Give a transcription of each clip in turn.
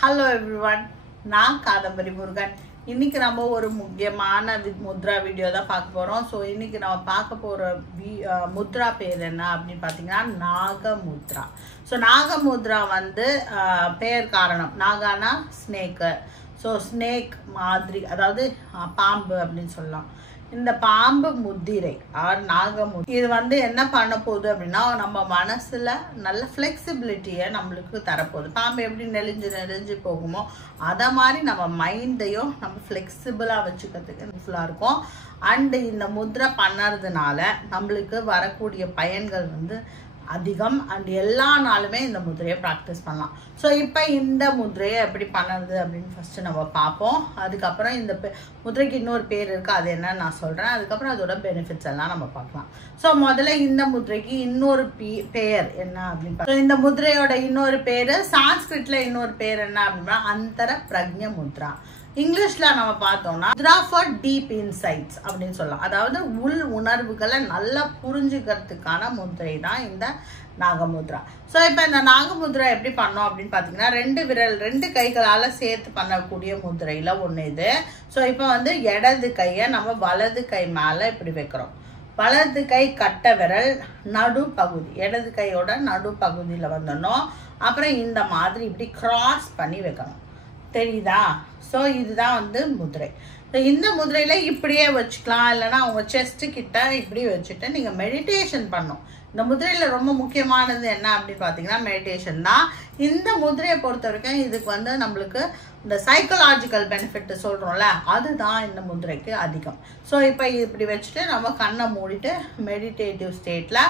Hello everyone, நான் காதம்பரி முருகன். இன்னைக்கு நம்ம ஒரு முக்கியமான முத்ரா வீடியோ தான் பார்க்க போறோம். ஸோ இன்னைக்கு நம்ம பார்க்க போற முத்ரா பேர் என்ன அப்படின்னு பார்த்தீங்கன்னா நாகமுத்ரா. ஸோ நாகமுத்ரா வந்து பேர் காரணம், நாகானா ஸ்னேக்கு. ஸோ ஸ்னேக் மாதிரி, அதாவது பாம்பு அப்படின்னு சொல்லலாம். இந்த பாம்பு முத்திரை ஆர் நாகமுத்திரை இது வந்து என்ன பண்ண போகுது அப்படின்னா நம்ம மனசுல நல்ல ஃப்ளெக்சிபிலிட்டியை நம்மளுக்கு தரப்போகுது. பாம்பு எப்படி நெளிஞ்சு போகுமோ அதை மாதிரி நம்ம மைண்டையும் நம்ம ஃப்ளெக்சிபிளாக வச்சுக்கிறதுக்கு யூஸ்ஃபுல்லாக இருக்கும். அண்டு இந்த முத்ரை பண்ணுறதுனால நம்மளுக்கு வரக்கூடிய பயன்கள் வந்து அதிகம். அண்ட் எல்லா நாளுமே இந்த முதிரையை ப்ராக்டிஸ் பண்ணலாம். ஸோ இப்போ இந்த முதிரையை எப்படி பண்ணுறது அப்படின்னு ஃபஸ்ட்டு நம்ம பார்ப்போம். அதுக்கப்புறம் இந்த முதிரைக்கு இன்னொரு பேர் இருக்குது, அது என்னன்னு நான் சொல்கிறேன். அதுக்கப்புறம் அதோட பெனிஃபிட்ஸ் எல்லாம் நம்ம பார்க்கலாம். ஸோ முதல்ல இந்த முதிரைக்கு இன்னொரு பேர் என்ன அப்படின்னு பார்த்தோம். இந்த முதிரையோட இன்னொரு பேர், சான்ஸ்கிரிட்ல இன்னொரு பேர் என்ன அப்படின்னா அந்தர பிரக்ஞ முத்ரா. இங்கிலீஷ்ல நம்ம பார்த்தோம்னா முத்ரா ஃபார் டீப் இன்சைட்ஸ் அப்படின்னு சொல்லலாம். அதாவது உள் உணர்வுகளை நல்லா புரிஞ்சுக்கிறதுக்கான முத்ரை தான் இந்த நாகமுத்ரா. ஸோ இப்போ இந்த நாகமுத்ரா எப்படி பண்ணோம் அப்படின்னு பார்த்தீங்கன்னா ரெண்டு கைகளால் சேர்த்து பண்ணக்கூடிய முதிரையில் ஒன்று இது. ஸோ இப்போ வந்து இடது கையை நம்ம வலது கை மேலே இப்படி வைக்கிறோம். வலது கை கட்டை விரல் நடுப்பகுதி, இடது கையோட நடுப்பகுதியில் வந்துடணும். அப்புறம் இந்த மாதிரி இப்படி கிராஸ் பண்ணி வைக்கணும். தெரியுதா? ஸோ இதுதான் வந்து முதிரை. ஸோ இந்த முதிரையில இப்படியே வச்சுக்கலாம், இல்லைன்னா அவங்க செஸ்ட்டு கிட்ட இப்படி வச்சுட்டு நீங்கள் மெடிடேஷன் பண்ணணும். இந்த முதிரையில் ரொம்ப முக்கியமானது என்ன அப்படின்னு பார்த்தீங்கன்னா மெடிடேஷன் தான். இந்த முதிரையை பொறுத்த வரைக்கும் இதுக்கு வந்து நம்மளுக்கு இந்த சைக்கலாஜிக்கல் பெனிஃபிட் சொல்கிறோம்ல, அதுதான் இந்த முதிரைக்கு அதிகம். ஸோ இப்போ இப்படி வச்சுட்டு நம்ம கண்ணை மூடிட்டு மெடிடேட்டிவ் ஸ்டேட்டில்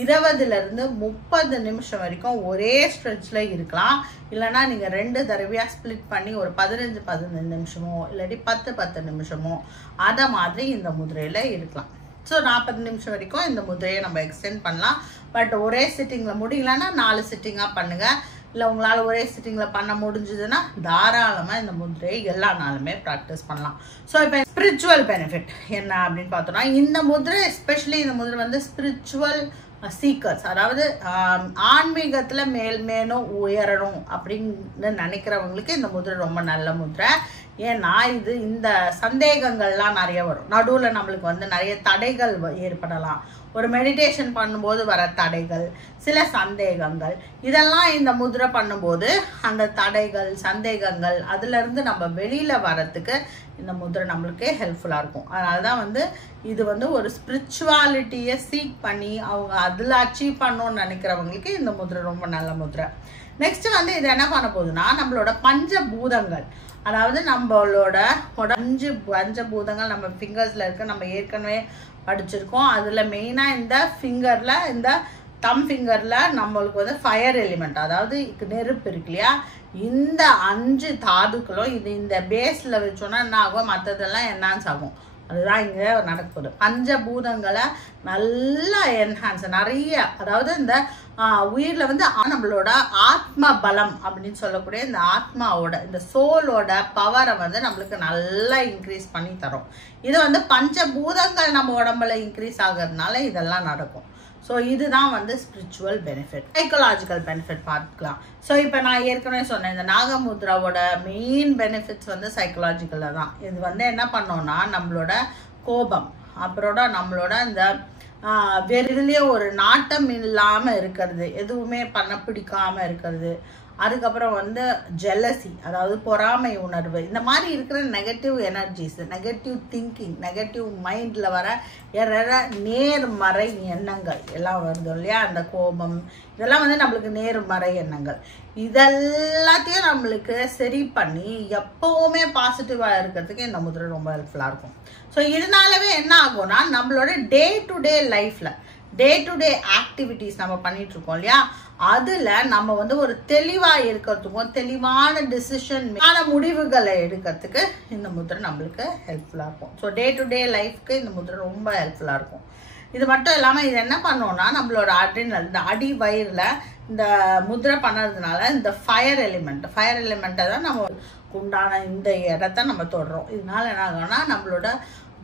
20லேருந்து 30 நிமிஷம் வரைக்கும் ஒரே ஸ்ட்ரெச்சில் இருக்கலாம். இல்லைனா நீங்கள் 2 தடவையாக ஸ்ப்ளிட் பண்ணி ஒரு 15 நிமிஷமோ இல்லாட்டி 10 நிமிஷமோ அதை மாதிரி இந்த முதிரையில் இருக்கலாம். ஸோ 40 நிமிஷம் வரைக்கும் இந்த முதிரையை நம்ம எக்ஸ்டெண்ட் பண்ணலாம். பட் ஒரே சிட்டிங்கில் முடியலன்னா 4 சிட்டிங்காக பண்ணுங்கள். இல்லை உங்களால் ஒரே சிட்டிங்கில் பண்ண முடிஞ்சதுன்னா தாராளமாக இந்த முதிரையை எல்லா நாளுமே ப்ராக்டிஸ் பண்ணலாம். ஸோ இப்போ ஸ்பிரிச்சுவல் பெனிஃபிட் என்ன அப்படின்னு பார்த்தோம்னா இந்த முதிரை, எஸ்பெஷலி இந்த முதிரை வந்து ஸ்பிரிச்சுவல் சீக்கர்ஸ், அதாவது ஆன்மீகத்தில் மேலும் உயரணும் அப்படின்னு நினைக்கிறவங்களுக்கு இந்த முதிரை ரொம்ப நல்ல முதிரை. ஏன்னா இது இந்த சந்தேகங்கள்லாம் நிறைய வரும். நடுவில் நம்மளுக்கு வந்து நிறைய தடைகள் ஏற்படலாம். ஒரு மெடிடேஷன் பண்ணும்போது வர தடைகள், சில சந்தேகங்கள், இதெல்லாம் இந்த முதிரை பண்ணும்போது அந்த தடைகள் சந்தேகங்கள் அதுலேருந்து நம்ம வெளியில் வரத்துக்கு இந்த முதிரை நம்மளுக்கு ஹெல்ப்ஃபுல்லாக இருக்கும். அதனால தான் வந்து இது வந்து ஒரு ஸ்பிரிச்சுவாலிட்டியை சீக் பண்ணி அவங்க அதில் அச்சீவ் பண்ணணும்னு நினைக்கிறவங்களுக்கு இந்த முதிரை ரொம்ப நல்ல முதிரை. நெக்ஸ்ட் வந்து இது என்ன பண்ண போகுதுன்னா நம்மளோட பஞ்சபூதங்கள், அதாவது நம்மளோட 5 பஞ்சபூதங்கள் நம்ம ஃபிங்கர்ஸில் இருக்க, நம்ம ஏற்கனவே படிச்சிருக்கோம். அதில் மெயினாக இந்த ஃபிங்கரில், இந்த தம் ஃபிங்கரில் நம்மளுக்கு வந்து ஃபயர் எலிமெண்ட், அதாவது நெருப்பு இருக்கு இல்லையா, இந்த 5 தாதுக்களும் இது இந்த பேஸில் வச்சோன்னா என்ன ஆகும், மற்றதெல்லாம் என்ஹான்ஸ் ஆகும். அதுதான் இங்கே நடக்க போகுது. பஞ்சபூதங்களை நல்லா என்ஹான்ஸ் நிறைய, அதாவது இந்த உயிரில் வந்து நம்மளோட ஆத்ம பலம் அப்படின்னு சொல்லக்கூடிய இந்த ஆத்மாவோட இந்த சோலோட பவரை வந்து நம்மளுக்கு நல்லா இன்க்ரீஸ் பண்ணி தரும். இது வந்து பஞ்சபூதங்கள் நம்ம உடம்புல இன்க்ரீஸ் ஆகிறதுனால இதெல்லாம் நடக்கும். ஸோ இதுதான் வந்து ஸ்பிரிச்சுவல் பெனிஃபிட். சைக்கலாஜிக்கல் பெனிஃபிட் பார்த்துக்கலாம். ஸோ இப்போ நான் ஏற்கனவே சொன்னேன், இந்த நாகமுத்ராவோட மெயின் பெனிஃபிட்ஸ் வந்து சைக்கலாஜிக்கலில் தான். இது வந்து என்ன பண்ணோம்னா நம்மளோட கோபம், அப்புறம் நம்மளோட இந்த வெறுதுலேயே ஒரு நாட்டம் இல்லாமல் இருக்கிறது, எதுவுமே பண்ண பிடிக்காமல் இருக்கிறது, அதுக்கப்புறம் வந்து ஜெலசி, அதாவது பொறாமை உணர்வு, இந்த மாதிரி இருக்கிற negative energies, negative thinking, negative மைண்டில் வர நேர்மறை எண்ணங்கள் எல்லாம் வருது இல்லையா, அந்த கோபம், இதெல்லாம் வந்து நம்மளுக்கு நேர்மறை எண்ணங்கள். இதெல்லாத்தையும் நம்மளுக்கு சரி பண்ணி எப்போவுமே பாசிட்டிவாக இருக்கிறதுக்கு இந்த முதிரை ரொம்ப ஹெல்ப்ஃபுல்லாக இருக்கும். ஸோ இதனாலவே என்ன ஆகும்னா நம்மளோட டே டு டே லைஃப்பில் ஆக்டிவிட்டிஸ் நம்ம பண்ணிட்டு இருக்கோம் இல்லையா, அதில் நம்ம வந்து ஒரு தெளிவாக இருக்கிறதுக்கும் தெளிவான டிசிஷன் முடிவுகளை எடுக்கிறதுக்கு இந்த முதிரை நம்மளுக்கு ஹெல்ப்ஃபுல்லாக இருக்கும். ஸோ டே டு டே லைஃப்க்கு இந்த முதிரை ரொம்ப ஹெல்ப்ஃபுல்லாக இருக்கும். இது மட்டும் இல்லாமல் இது என்ன பண்ணோம்னா நம்மளோட அட்ரினல், இந்த அடி வயிறில் இந்த முதிரை பண்ணுறதுனால இந்த ஃபயர் எலிமெண்ட்டை தான் நம்ம உண்டான இந்த இடத்த நம்ம தொடுறோம். இதனால என்ன ஆகும்னா நம்மளோட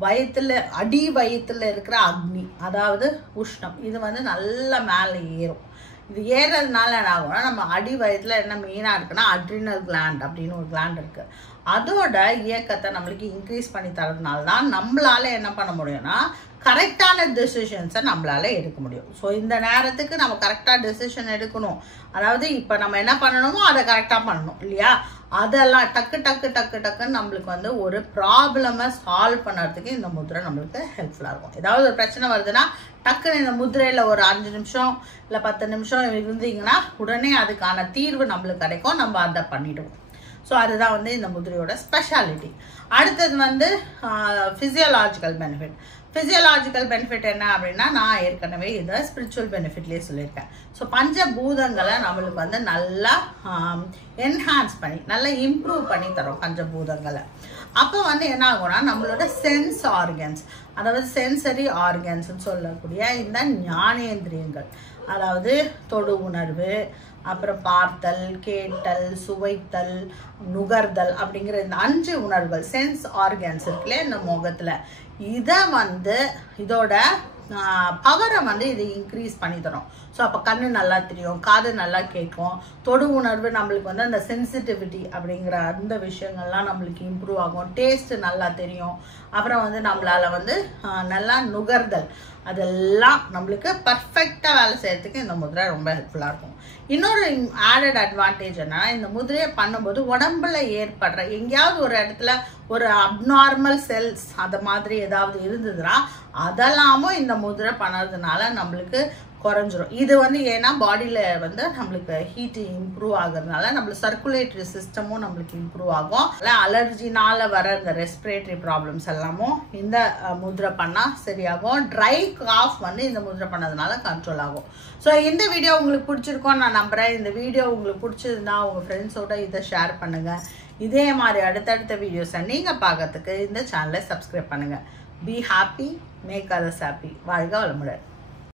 வயிற்றுல, அடி வயிற்றுல இருக்கிற அக்னி, அதாவது உஷ்ணம், இது வந்து நல்லா மேலே ஏறும். இது ஏறதுனால என்ன ஆகும்னா நம்ம அடி வயிற்றுல என்ன மெயினாக இருக்குன்னா அட்ரினல் கிளாண்ட் அப்படின்னு ஒரு கிளாண்ட் இருக்குது. அதோட இயக்கத்தை நம்மளுக்கு இன்க்ரீஸ் பண்ணி தரதுனால தான் நம்மளால என்ன பண்ண முடியும்னா கரெக்டான டெசிஷன்ஸை நம்மளால எடுக்க முடியும். ஸோ இந்த நேரத்துக்கு நம்ம கரெக்டாக டெசிஷன் எடுக்கணும். அதாவது இப்போ நம்ம என்ன பண்ணணுமோ அதை கரெக்டாக பண்ணணும் இல்லையா? அதெல்லாம் டக்குன்னு நம்மளுக்கு வந்து ஒரு ப்ராப்ளமை சால்வ் பண்ணுறதுக்கு இந்த முத்ரை நம்மளுக்கு ஹெல்ப்ஃபுல்லாக இருக்கும். ஏதாவது ஒரு பிரச்சனை வருதுன்னா டக்குன்னு இந்த முத்ரையில் ஒரு 5 நிமிஷம் இல்லை 10 நிமிஷம் இருந்தீங்கன்னா உடனே அதுக்கான தீர்வு நம்மளுக்கு கிடைக்கும். நம்ம அதை பண்ணிடுவோம். ஸோ அதுதான் வந்து இந்த முதிரையோட ஸ்பெஷாலிட்டி. அடுத்தது வந்து ஃபிசியலாஜிக்கல் பெனிஃபிட். ஃபிசியலாஜிக்கல் பெனிஃபிட் என்ன அப்படின்னா நான் ஏற்கனவே இதை ஸ்பிரிச்சுவல் பெனிஃபிட்லேயே சொல்லியிருக்கேன். ஸோ பஞ்சபூதங்களை நம்மளுக்கு வந்து நல்லா என்ஹான்ஸ் பண்ணி நல்லா இம்ப்ரூவ் பண்ணி தரோம் பஞ்சபூதங்களை. அப்போ வந்து என்ன ஆகும்னா நம்மளோட சென்ஸ் ஆர்கன்ஸ், அதாவது சென்சரி ஆர்கன்ஸ்ன்னு சொல்லக்கூடிய இந்த ஞானேந்திரியங்கள், அதாவது தொடு உணர்வு, அப்புறம் பார்த்தல், கேட்டல், சுவைத்தல், நுகர்தல் அப்படிங்கிற இந்த 5 உணர்வுகள் சென்ஸ் ஆர்கன்ஸ் இருக்குல்ல இந்த முகத்தில், இதை வந்து இதோட பவரை வந்து இது இன்க்ரீஸ் பண்ணி தரும். ஸோ அப்போ கண்ணு நல்லா தெரியும், காது நல்லா கேட்கும், தொடு உணர்வு நம்மளுக்கு வந்து அந்த சென்சிட்டிவிட்டி அப்படிங்கிற அந்த விஷயங்கள்லாம் நம்மளுக்கு இம்ப்ரூவ் ஆகும், டேஸ்ட்டு நல்லா தெரியும். அப்புறம் வந்து நம்மளால் வந்து நல்லா நுகர்தல் அதெல்லாம் நம்மளுக்கு பர்ஃபெக்டாக வேலை செய்யறதுக்கு இந்த முதிரை ரொம்ப ஹெல்ப்ஃபுல்லாக இருக்கும். இன்னொரு ஆடட் அட்வான்டேஜ் என்னன்னா இந்த முதிரையை பண்ணும்போது உடம்புல ஏற்படுற எங்கேயாவது ஒரு இடத்துல ஒரு அப்நார்மல் செல்ஸ் அது மாதிரி ஏதாவது இருந்ததுன்னா அதெல்லாமும் இந்த முதிரை பண்ணுறதுனால நம்மளுக்கு குறைஞ்சிரும். இது வந்து ஏன்னா பாடியில் வந்து நம்மளுக்கு ஹீட் இம்ப்ரூவ் ஆகுறதுனால நம்மளுக்கு சர்க்குலேட்டரி சிஸ்டமும் நம்மளுக்கு இம்ப்ரூவ் ஆகும். அலர்ஜினால வர இந்த ரெஸ்பிரேட்டரி ப்ராப்ளம்ஸ் எல்லாமும் இந்த முதிரை பண்ணால் சரியாகும். ட்ரை காஃப் வந்து இந்த முதிரை பண்ணதுனால கண்ட்ரோல் ஆகும். ஸோ இந்த வீடியோ உங்களுக்கு பிடிச்சிருக்கோன்னு நான் நம்புகிறேன். இந்த வீடியோ உங்களுக்கு பிடிச்சிருந்தா உங்கள் ஃப்ரெண்ட்ஸோட இதை ஷேர் பண்ணுங்கள். இதே மாதிரி அடுத்தடுத்த வீடியோஸை நீங்கள் பார்க்கறதுக்கு இந்த சேனலை சப்ஸ்கிரைப் பண்ணுங்கள். Be happy, make others happy. வாழ்க வளமுடன்.